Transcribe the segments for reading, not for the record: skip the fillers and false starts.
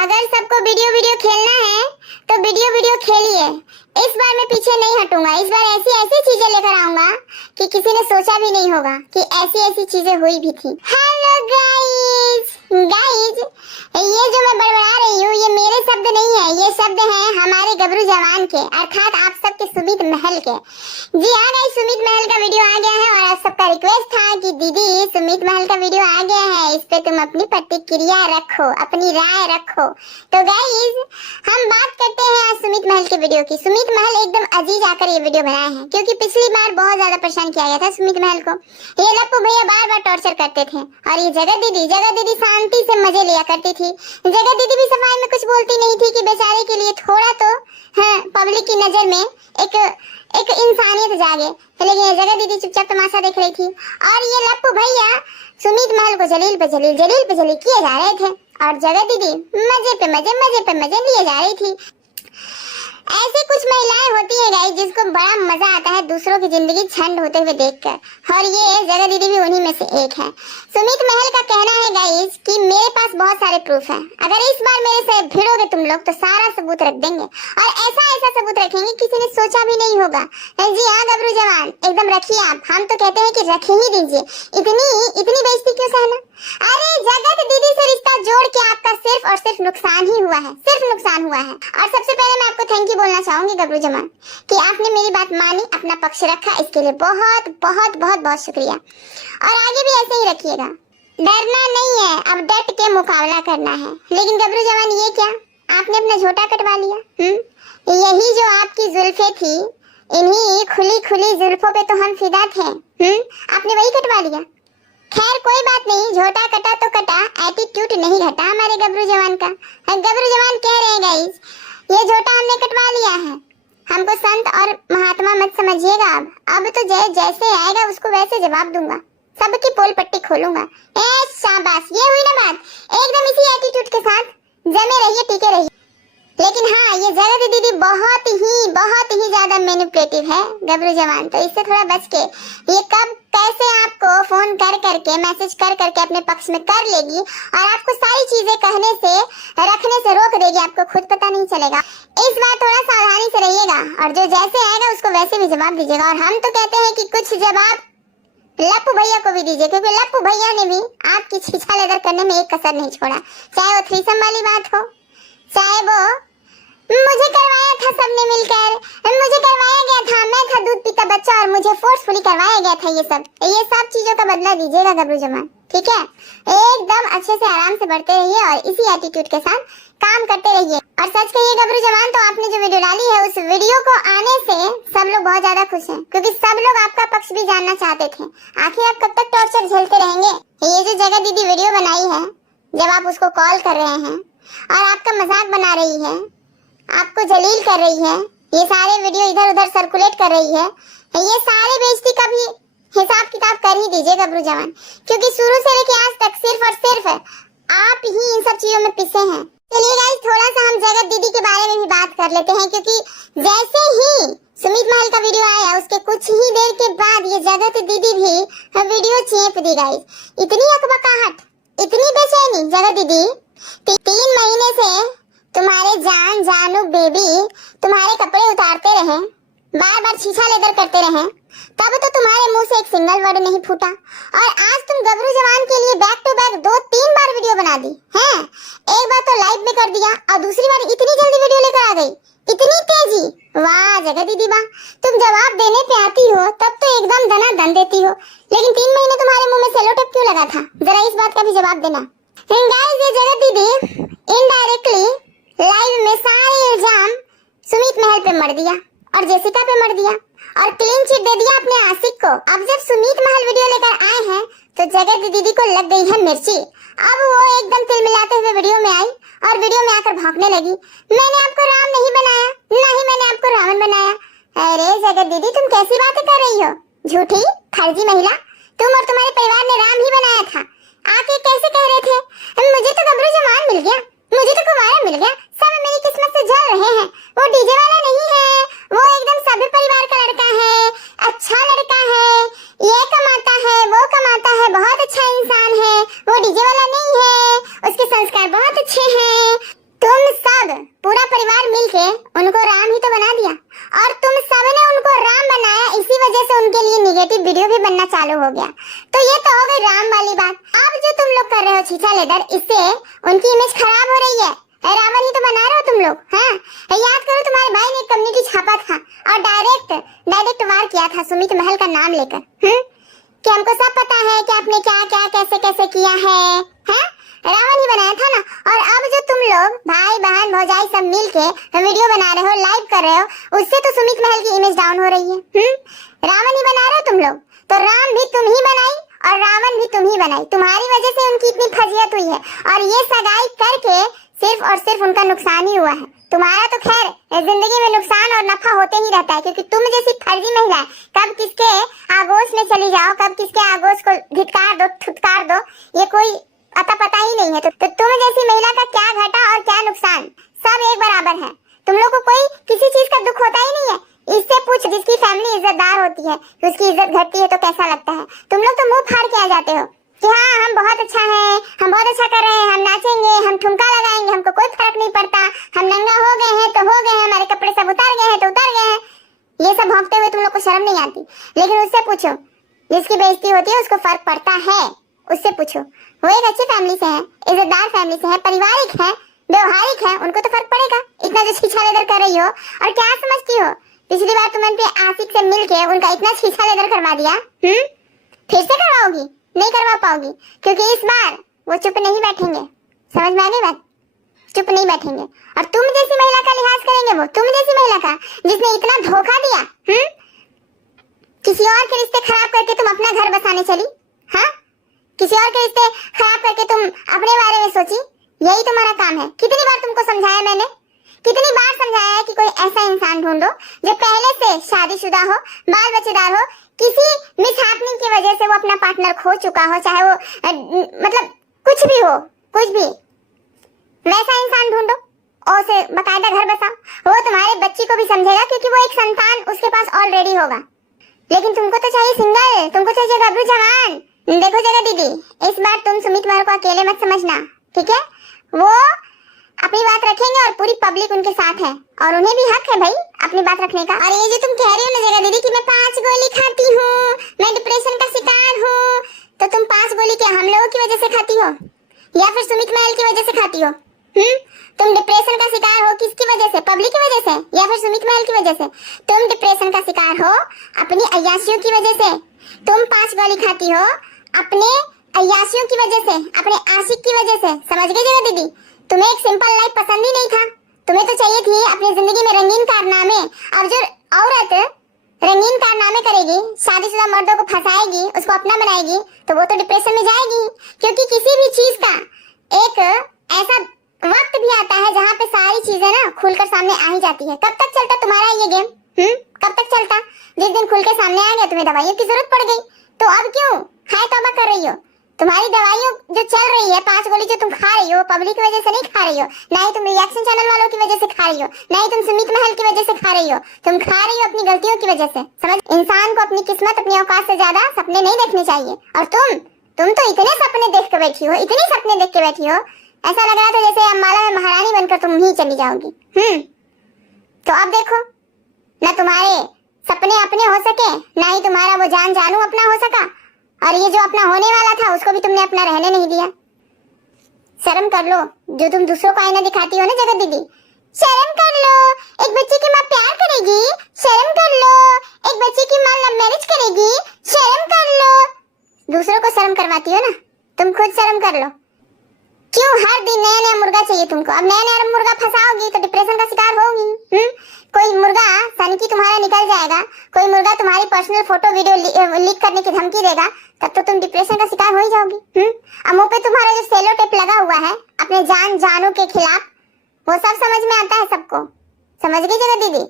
अगर सबको video video खेलना है तो वीडियो वीडियो खेलिए। इस बार मैं पीछे नहीं हटूंगा। इस बार ऐसी ऐसी चीजें लेकर आऊंगा कि किसी ने सोचा भी नहीं होगा कि ऐसी ऐसी चीजें हुई भी थी। हेलो गाइस, ये जो मैं बड़बड़ा रही हूँ ये मेरे शब्द नहीं है, ये शब्द हैं हमारे गबरू जवान के, अर्थात आप सबके सुमित महल के। जी हाँ गाइस, सुमित महल का वीडियो आ गया है और आप सबका रिक्वेस्ट था कि दीदी सुमित महल का वीडियो आ गया है, इस पे तुम अपनी प्रतिक्रिया रखो, अपनी राय रखो। तो गाइस हम बात करते हैं आज सुमित महल के वीडियो की। सुमित महल एकदम अजीज आकर ये वीडियो बनाए हैं क्योंकि पिछली बार बहुत ज्यादा परेशान किया गया था सुमित महल को। ये लप्पू भैया बार बार टॉर्चर करते थे और ये जगत दीदी शांति से मजे लिया करती थी। जगत दीदी भी सफाई में कुछ बोलती नहीं थी कि बेचारे के लिए थोड़ा तो पब्लिक की नजर में एक इंसानियत जागे, लेकिन ये जगत दीदी चुपचाप तमाशा देख रही थी और ये लप्पू भैया सुमित महल को जलील पे जलील किए जा रहे थे और जगत दीदी मजे पे मजे लिए जा रही थी। ऐसी कुछ महिलाएं होती है गाइस जिसको बड़ा मजा आता है दूसरों की जिंदगी छंड होते हुए देखकर, और ये जगत दीदी भी उन्हीं में से एक है। सुमित महल का कहना है गाइस कि मेरे पास बहुत सारे प्रूफ हैं, अगर इस बार मेरे से भिड़ोगे तुम लोग तो सारा सबूत रख देंगे और ऐसा सबूत रखेंगे किसी ने सोचा भी नहीं होगा। जी हाँ गबरू जवान, एकदम रखिए आप, हम तो कहते हैं कि रख ही दीजिए। इतनी बेइज्जती क्यों सहना? अरे जगत दीदी से रिश्ता जोड़ के आपका सिर्फ और सिर्फ नुकसान ही हुआ है, सिर्फ नुकसान हुआ है। और सबसे पहले मैं आपको थैंक यू बोलना चाहूंगी गबरू जवान कि आपने मेरी बात मानी, अपना पक्ष रखा, इसके लिए बहुत बहुत बहुत बहुत शुक्रिया और आगे भी ऐसे ही रखिएगा। डरना नहीं है, अब डट के मुकाबला करना है। लेकिन गबरू जवान ये क्या, आपने अपना झोटा कटवा लिया? यही जो आपकी जुल्फे थी, इन्हीं खुली जुल्फों पे तो हम फिदा थे। आपने वही कटवा लिया। खैर कोई बात नहीं, झोटा कटा तो कटा, एटीट्यूड नहीं घटा हमारे गबरू जवान का। गबरू जवान कह रहे हैं गाइस ये झोटा हमने कटवा लिया है, हमको संत और महात्मा मत समझिएगा। अब तो जैसे आएगा उसको वैसे जवाब दूंगा, सबकी पोल पट्टी खोलूंगा। शाबाश, ये हुई ना बात, एकदम इसी एटीट्यूड के साथ जमे रहिए, टिके रहिए। लेकिन हाँ, ये जगत दीदी बहुत ही ज्यादा मैनिपुलेटिव है गबरू जवान, तो इससे थोड़ा बच के, ये कब कैसे आपको फोन कर करके मैसेज कर करके अपने पक्ष में कर लेगी और आपको सारी चीजें कहने से रखने से रोक देगी, आपको खुद पता नहीं चलेगा। इस बार थोड़ा सावधानी से रहिएगा और जो जैसे आएगा उसको वैसे भी जवाब दीजिएगा। और हम तो कहते हैं कि कुछ जवाब लप्पू भैया को भी दीजिए, क्योंकि लप्पू भैया ने भी आपकी छीछा लेदर करने में एक कसर नहीं छोड़ा, चाहे वो थ्रीसम वाली बात हो, चाहे वो मुझे करवाया था सबने मिलकर, मुझे करवाया गया था, मैं था दूध पीता बच्चा और मुझे फोर्सफुली करवाया गया था। ये सब चीजों का बदला दीजिएगा गबरू जवान, ठीक है? एकदम अच्छे से आराम से बढ़ते रहिए और इसी एटीट्यूड के साथ काम करते रहिए। और सच कहिए गबरू जवान, तो आपने जो वीडियो डाली है उस वीडियो को आने से सब लोग बहुत ज्यादा खुश हैं, क्योंकि सब लोग आपका पक्ष भी जानना चाहते थे। आखिर आप कब तक टॉर्चर झेलते रहेंगे? ये जो जगत दीदी वीडियो बनाई है, जब आप उसको कॉल कर रहे हैं और आपका मजाक बना रही है, आपको जलील कर रही है, ये सारे वीडियो इधर उधर सर्कुलेट कर रही है, ये सारे बेइज्जती का भी हिसाब किताब कर ही दीजिए गबरू जवान, क्योंकि शुरू से लेके आज तक सिर्फ और सिर्फ आप ही इन सब चीजों में पिसे हैं। चलिए गाइस, थोड़ा सा हम जगत दीदी के बारे में भी बात कर लेते हैं, क्योंकि जैसे ही सुमित महल का वीडियो आया उसके कुछ ही देर के बाद ये जगत दीदी भी वीडियो चेप दी गाइस। इतनी अकबकाहट, इतनी बेचैनी जगत दीदी, 3 महीने से तुम्हारे जानू बेबी तुम्हारे कपड़े उतारते रहे, बार बार छीछा लेदर करते रहे, तब तो तुम्हारे मुंह से एक सिंगल वर्ड नहीं फूटा और आज तुम गबरू जवान के लिए बैक टू बैक 2-3 बार वीडियो बना दी हैं। एक बार तो लाइव में कर दिया और दूसरी बार इतनी जल्दी वीडियो लेकर आ गई, इतनी तेजी। वाह जगत दीदी वाह, तुम जवाब देने पे आती हो तब तो एकदम दन देती हो, लेकिन 3 महीने तुम्हारे मुंह में सेलो टेप क्यों लगा था? जरा इस बात का भी जवाब देना। गाइस, ये जगत दीदी इनडायरेक्टली लाइव में सारे इल्जाम सुमित महल पे मर दिया और जेसिका पे मर दिया और क्लीन चिट दे दिया अपने आशिक को। अब जब सुमित महल वीडियो लेकर आए हैं तो जगत दीदी को लग गई है मिर्ची। अब वो एकदम तिलमिलाते हुए वीडियो में आई और वीडियो में आकर भौंकने लगी, मैंने आपको राम नहीं बनाया, ना ही मैंने आपको रावण बनाया। अरे जगत दीदी, तुम कैसी बातें कर रही हो? झूठी फर्जी महिला, तुम और तुम्हारे परिवार ने राम ही बनाया था। आके कैसे कह रहे थे मुझे तो गबरू जवान मिल गया, मुझे तो कुंवारा मिल गया, सब मेरी किस्मत से जल रहे हैं। वो डीजे वाला नहीं है, वो एकदम सभ्य परिवार का लड़का है, अच्छा लड़का है, ये कमाता है, वो कमाता है, बहुत अच्छा इंसान है, वो डीजे वाला नहीं है, उसके संस्कार बहुत अच्छे हैं। तुम सब पूरा परिवार मिलके उनको राम ही तो बना दिया, और तुम सबने उनको राम बनाया, इसी वजह से उनके लिए निगेटिव वीडियो भी बनना चालू हो गया। तो ये तो हो गई राम वाली बात। अब जो तुम लोग कर रहे हो छीछा लेदर, इससे उनकी इमेज खराब हो रही है। रावण ही तो बना रहे हो तुम लोग। हाँ, याद करो तुम्हारे भाई ने कम्युनिटी छापा था और डायरेक्ट वार किया था सुमित महल का नाम लेकर, कि हमको सब पता है कि आपने क्या क्या कैसे कैसे किया है। हाँ, रावण ही बनाया था ना। और अब जो तुम लोग भाई बहन भौजाई सब मिलके वीडियो बना रहे हो, लाइव कर रहे हो, उससे तो सुमित महल की इमेज डाउन हो रही है। रावण ही बना रहे हो तुम लोग, तो राम भी तुम ही बनाई और रावण भी तुम ही बनाई। तुम्हारी वजह से उनकी इतनी फजीयत हुई है, और ये सगाई करके सिर्फ और सिर्फ उनका नुकसान ही हुआ है। तुम्हारा तो खैर जिंदगी में नुकसान और नफा होते ही रहता है, क्योंकि तुम जैसी फर्जी महिला कब किसके आगोश में चली जाओ, कब किसके आगोश को धिक्कार दो, थुटकार दो, ये कोई अता पता ही नहीं है। तो तुम जैसी महिला का क्या घटा और क्या नुकसान, सब एक बराबर है। तुम लोग को कोई किसी चीज का दुख होता ही नहीं है। इससे पूछ जिसकी फैमिली इज्जतदार होती है, उसकी इज्जत घटती है तो कैसा लगता है। तुम लोग तो मुंह फाड़ के आ जाते हो कि हाँ हम बहुत अच्छा हैं, हम बहुत अच्छा कर रहे हैं, हम नाचेंगे, हम ठुमका लगाएंगे, हमको कोई फर्क नहीं पड़ता, हम नंगा हो गए हैं तो हो गए हैं, हमारे कपड़े सब उतार गए हैं तो उतार गए हैं। ये सब भौंकते हुए तुम लोग को शर्म नहीं आती। लेकिन उससे पूछो जिसकी बेइज्जती होती है उसको फर्क पड़ता है, उससे पूछो। वो एक अच्छी फैमिली से है, इज्जतदार फैमिली से है, पारिवारिक है, व्यवहारिक है, उनको तो फर्क पड़ेगा। इतना जो छीछा लेदर कर रही हो, और क्या समझती हो पिछली बार तुमने आशिक से मिलके उनका इतना छीछा लेदर करवा दिया, फिर से करवाओगी? नहीं करवा पाओगी, क्योंकि इस बार वो चुप नहीं बैठेंगे। समझ में आ गई बात? चुप नहीं बैठेंगे। और तुम जैसी महिला का लिहाज करेंगे वो, तुम जैसी महिला का जिसने इतना धोखा दिया, किसी और के रिश्ते खराब करके तुम अपना घर बसाने चली। हाँ, किसी और के रिश्ते खराब करके तुम अपने बारे में सोची, यही तुम्हारा काम है। कितनी बार तुमको समझाया मैंने, कितनी बार समझाया है कि कोई ऐसा इंसान ढूंढो जो पहले से शादीशुदा हो, बाल बच्चेदार हो, किसी मिसहैपनिंग की वजह से वो अपना पार्टनर खो चुका हो, चाहे वो मतलब कुछ भी हो, कुछ भी, वैसा इंसान ढूंढो और उसे बकायदा घर बसाओ। वो तुम्हारे बच्ची को भी समझेगा, क्योंकि वो एक संतान उसके पास ऑलरेडी होगा। लेकिन तुमको तो चाहिए सिंगल, तुमको चाहिए गबरू जवान। देखो जगह दीदी, इस बार तुम सुमित महल को अकेले मत समझना, ठीक है? वो अपनी बात रखेंगे और पूरी पब्लिक उनके साथ है, और उन्हें भी हक है भाई अपनी बात रखने का। और ये जो तुम कह रही हो ना जगह दीदी कि मैं 5 गोली खाती हूँ, मैं डिप्रेशन का शिकार हूँ, तो तुम 5 गोली क्या हम लोगों की वजह से खाती हो या फिर सुमित महल की वजह से खाती हो? तुम डिप्रेशन का शिकार हो किसकी वजह से? पब्लिक की वजह से या फिर सुमित महल की वजह से? तुम डिप्रेशन का शिकार हो अपनी अय्याशियों की वजह से। तुम 5 गोली खाती हो अपने अय्याशियों की वजह से, अपने आशिक की वजह से। समझ गई जगह दीदी? तुम्हें एक सिंपल लाइफ पसंद ही नहीं था, तुम्हें तो चाहिए थी अपनी जिंदगी में रंगीन कारनामे। अब जो औरत रंगीन कारनामे करेगी, शादीशुदा मर्दों को फंसाएगी, उसको अपना बनाएगी, तो वो तो डिप्रेशन में जाएगी। क्योंकि किसी भी चीज का एक ऐसा वक्त भी आता है जहाँ पे सारी चीजें ना खुलकर सामने आ ही जाती है। कब तक चलता तुम्हारा ये गेम? कब तक चलता? जिस दिन खुल के सामने आ गया तुम्हें दवाइयों की जरूरत पड़ गई, तो अब क्यों हाय तौबा कर रही हो? तुम्हारी दवाइयों जो चल रही है, 5 गोली जो तुम खा रही हो, पब्लिक की वजह से नहीं खा रही हो, ना ही तुम रिएक्शन चैनल वालों की वजह से खा रही हो, ना ही तुम सुमित महल की वजह से खा रही हो। तुम खा रही हो अपनी गलतियों की वजह से। समझ? इंसान को अपनी किस्मत, अपनी औकात से ज्यादा सपने नहीं देखने चाहिए। और तुम तो इतने सपने देख के बैठी हो, इतने सपने देख के बैठी हो, ऐसा लग रहा था जैसे अम्बाला में महारानी बनकर तुम ही चली जाओगी। तो अब देखो, न तुम्हारे सपने अपने हो सके, ना ही तुम्हारा वो जान जानू अपना हो सका, और ये जो अपना होने वाला था उसको भी तुमने अपना रहने नहीं दिया। शर्म कर लो, जो तुम दूसरों को आईना दिखाती हो ना जगत दीदी, शर्म कर लो। एक बच्चे की माँ प्यार करेगी, शर्म कर लो। एक बच्चे की माँ लव मैरिज करेगी, शर्म कर लो। दूसरों को शर्म करवाती हो ना, तुम खुद शर्म कर लो। क्यों हर दिन नया नया मुर्गा चाहिए तुमको? अब नया नया मुर्गा फंसाओगी तो डिप्रेशन का शिकार होगी। कोई मुर्गा सन की तुम्हारा निकल जाएगा, कोई मुर्गा तुम्हारी पर्सनल फोटो वीडियो लीक करने की धमकी देगा, तब तो तुम डिप्रेशन का शिकार हो ही जाओगी। अब मुंह पे तुम्हारा जो सेलो टेप लगा हुआ है अपने जान जानू के खिलाफ, वो सब समझ में आता है सबको। समझ गई जगह दीदी?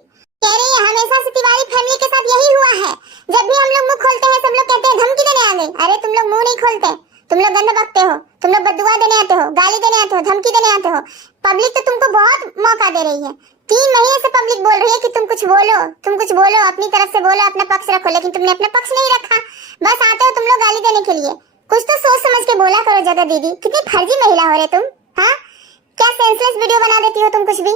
कह रही है हमेशा से तिवारी फैमिली के साथ यही हुआ है, जब भी हम लोग मुंह खोलते हैं सब लोग कहते हैं धमकी देने आ गई। अरे तुम लोग मुंह नहीं खोलते, तुम लोग गंदा बकते हो, तुम लोग बददुआ देने आते हो, गाली देने आते हो, धमकी देने आते हो। पब्लिक तो तुमको बहुत मौका दे रही है। 3 महीने से पब्लिक बोल रही है कि तुम कुछ बोलो, तुम कुछ बोलो, अपनी तरफ से बोलो, अपना पक्ष रखो, लेकिन तुमने अपना पक्ष नहीं रखा। बस आते हो तुम लोग गाली देने के लिए। कुछ तो सोच समझ के बोला करो जगह दीदी। कितनी फर्जी महिला हो रहे तुम। हाँ, क्या सेंसलेस वीडियो बना तुम कुछ भी।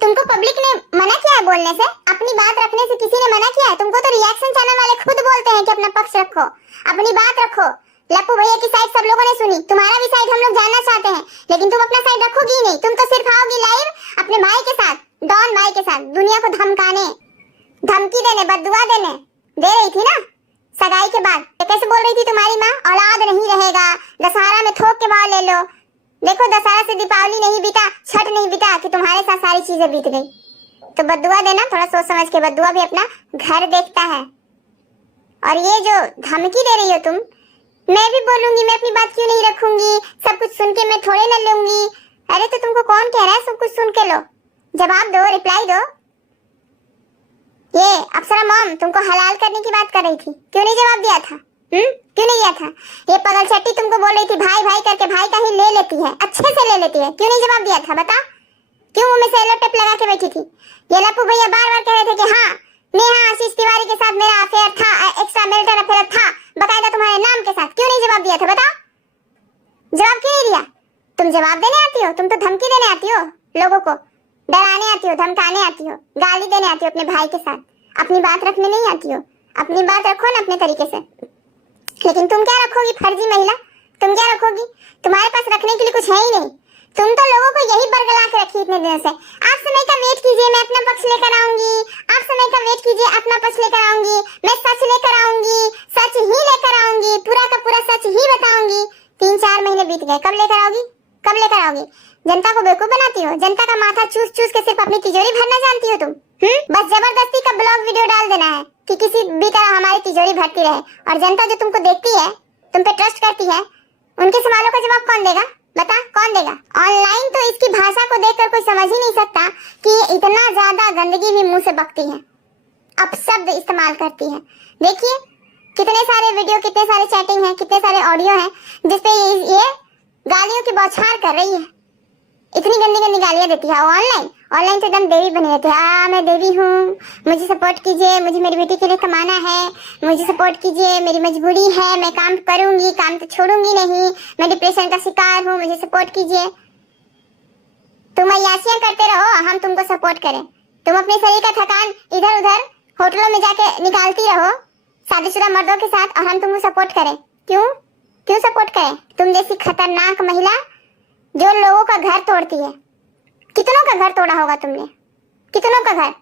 तुमको पब्लिक ने मना किया है बोलने से, अपनी बात रखने से किसी ने मना किया है? तुमको तो रिएक्शन चैनल वाले खुद बोलते हैं कि अपना पक्ष रखो, अपनी बात रखो। लप्पू भैया की साइड सब लोगों ने सुनी, तुम्हारा भी साइड हम लोग जानना चाहते हैं, लेकिन तुम अपना साइड रखोगी नहीं। तुम तो सिर्फ आओगी लाइव अपने भाई के साथ, डॉन भाई के साथ, दुनिया को धमकाने, धमकी देने, बददुआ देने दे रही थी ना सगाई के बाद। तो कैसे बोल रही थी तुम्हारी माँ, औलाद नहीं रहेगा, दशहरा में थोक के भाव ले लो। देखो दशहरा से दीपावली नहीं बीता, छठ नहीं बीता कि तुम्हारे साथ सारी चीजें बीत गई। तो बददुआ देना थोड़ा सोच समझ के, बददुआ भी अपना घर देखता है। और ये जो धमकी दे रही हो तुम, मैं भी बोलूंगी, मैं अपनी बात क्यों नहीं रखूंगी, सब कुछ सुन के मैं थोड़े न लूंगी। अरे तो तुमको कौन कह रहा है सब कुछ सुन के लो, जवाब दो, रिप्लाई दो। ये अप्सरा मॉम तुमको हलाल करने की बात कर रही थी, क्यों नहीं जवाब दिया था? क्यों नहीं दिया था? ये पगल चट्टी तुमको बोल रही थी भाई भाई करके, भाई का ही ले लेती है, अच्छे से ले लेती है, क्यों नहीं जवाब दिया था? बता, क्यों मुंह में सेलो टेप लगा के बैठी थी? ये लप्पू भैया बार बार कह रहे थे कि हाँ नेहा आशीष तिवारी के साथ मेरा अफेयर था, एक्स्ट्रा मैरिटल अफेयर था, बकायदा तुम्हारे नाम के साथ, क्यों नहीं जवाब दिया था? बताओ, जवाब क्यों नहीं दिया? तुम जवाब देने आती हो, तुम तो धमकी देने आती हो, लोगों को डराने आती हो, धमकाने आती हो, गाली देने आती हो अपने भाई के साथ, अपनी बात रखने नहीं आती हो। अपनी बात रखो ना अपने तरीके से, लेकिन तुम क्या रखोगी? फर्जी महिला, तुम क्या रखोगी? तुम्हारे पास रखने के लिए कुछ है ही नहीं। तुम तो लोगों को यही बरगला के रखी इतने दिनों से। आप समय का वेट कीजिए, मैं अपना पक्ष लेकर आऊंगी, आप समय का वेट कीजिए, अपना पक्ष लेकर आऊंगी, मैं सच लेकर आऊंगी, सच ही लेकर आऊंगी, पूरा का पूरा सच ही बताऊंगी। 3-4 महीने बीत गए, कब लेकर आओगी? कब लेकर आओगी? जनता को बेवकूफ बनाती हो, जनता का माथा चूस चूस के सिर्फ अपनी तिजोरी भरना जानती हो तुम। बस जबरदस्ती का ब्लॉग वीडियो डाल देना है कि किसी भी तरह हमारी तिजोरी भरती रहे, और जनता जो तुमको देखती है, तुम पे ट्रस्ट करती है, उनके सवालों का जवाब कौन देगा? बता, कौन देगा? ऑनलाइन तो इसकी भाषा को देखकर कोई समझ ही नहीं सकता कि ये इतना ज्यादा गंदगी भी मुंह से बकती है, अपशब्द इस्तेमाल करती है। देखिए कितने सारे वीडियो, कितने सारे चैटिंग है, कितने सारे ऑडियो है जिसपे ये गालियों की बौछार कर रही है, इतनी गंदी गंदी गालियां देती है। ऑनलाइन तो एकदम देवी बनी रहती है, मैं देवी हूँ, मुझे सपोर्ट कीजिए, मुझे मेरी बेटी के लिए कमाना है, मुझे सपोर्ट कीजिए, मेरी मजबूरी है, मैं काम करूंगी, काम तो छोड़ूंगी नहीं, मैं डिप्रेशन का शिकार हूँ, मुझे सपोर्ट कीजिए। तुम अय्याशियां करते रहो, हम तुमको सपोर्ट करें। तुम अपने शरीर का थकान इधर उधर होटलों में जाके निकालती रहो शादीशुदा मर्दों के साथ, और हम तुमको सपोर्ट करें। क्यों सपोर्ट करें? तुम जैसी खतरनाक महिला जो लोगों का घर तोड़ती है। कितनों का घर तोड़ा होगा तुमने, कितनों का घर?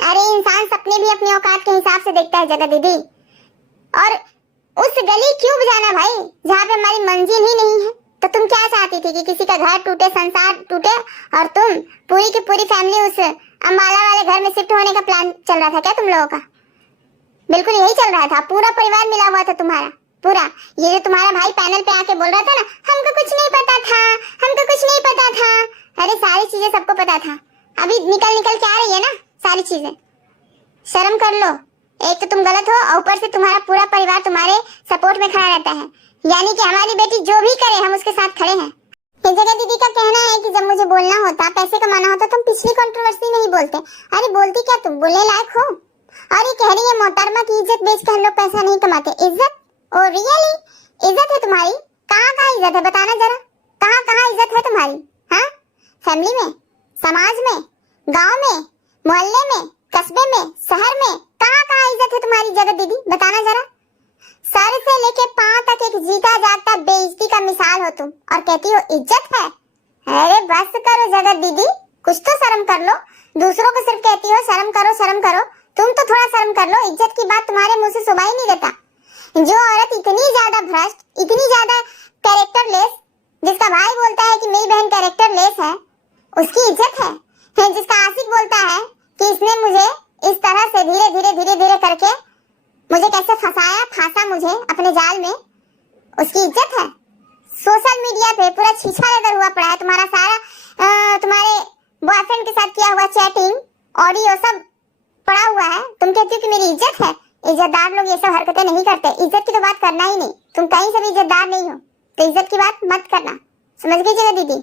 अरे इंसान सपने भी अपनी औकात के हिसाब से देखता है जगह दीदी। और उस गली क्यों बजाना भाई जहाँ पे हमारी मंजिल ही नहीं है? तो तुम क्या चाहती थी कि किसी का घर टूटे, संसार टूटे, और तुम पूरी की पूरी फैमिली उस अम्बाला वाले घर में शिफ्ट होने का प्लान चल रहा था क्या तुम लोगों का? बिल्कुल यही चल रहा था, पूरा परिवार मिला हुआ था तुम्हारा पूरा। ये जो तुम्हारा भाई पैनल पे आके बोल रहा था ना, हमको कुछ नहीं पता था, हमको कुछ नहीं पता था। अरे सारी चीजें सबको पता था, अभी निकल निकल के आ रही है ना सारी चीजें। शर्म कर लो, एक तो तुम गलत हो और ऊपर से तुम्हारा पूरा परिवार तुम्हारे सपोर्ट में खड़ा रहता है, यानी कि हमारी बेटी जो भी करे हम उसके साथ खड़े हैं। ये जगह दीदी का कहना है कि जब मुझे बोलना होता, पैसे कमाना होता, तुम पिछली कंट्रोवर्सी नहीं बोलते। अरे बोलती क्या तुम, बोलने लायक हो? और ये कह रही है मोहतरमा की इज्जत बेच के हम लोग पैसा नहीं कमाते। इज्जत? Oh really? इज्जत है तुम्हारी? कहाँ इज्जत है बताना जरा, कहाँ इज्जत है तुम्हारी? हाँ, फैमिली में, समाज में, गांव में, मोहल्ले में, कस्बे में, शहर में, कहाँ इज्जत है तुम्हारी जगत दीदी? बताना जरा। सर से लेके पांव तक एक जीता जागता बेइज्जती का मिसाल हो तुम, और कहती हो इज्जत है। अरे बस करो जगत दीदी, कुछ तो शर्म कर लो। दूसरों को सिर्फ कहती हो शर्म करो शर्म करो, तुम तो थोड़ा शर्म कर लो। इज्जत की बात तुम्हारे मुंह से सुबह ही नहीं देता। जो औरत इतनी ज्यादा भ्रष्ट, इतनी ज्यादा कैरेक्टरलेस, जिसका भाई बोलता है कि मेरी बहन कैरेक्टरलेस है, उसकी इज्जत है। जिसका आशिक बोलता है कि इसने मुझे इस तरह से धीरे धीरे करके मुझे कैसे फांसा मुझे अपने जाल में, उसकी इज्जत है। सोशल मीडिया पे पूरा छीछा लेकर हुआ पड़ा है तुम्हारा सारा, तुम्हारे बॉयफ्रेंड के साथ किया हुआ चैटिंग, ऑडियो सब पड़ा हुआ है। तुम कहती हो कि मेरी इज्जत है। इज्जतदार लोग ये सब हरकतें नहीं करते। इज्जत की तो बात करना ही नहीं, तुम कहीं से भी इज्जतदार नहीं हो, तो इज्जत की बात मत करना, समझ गई जगह दीदी?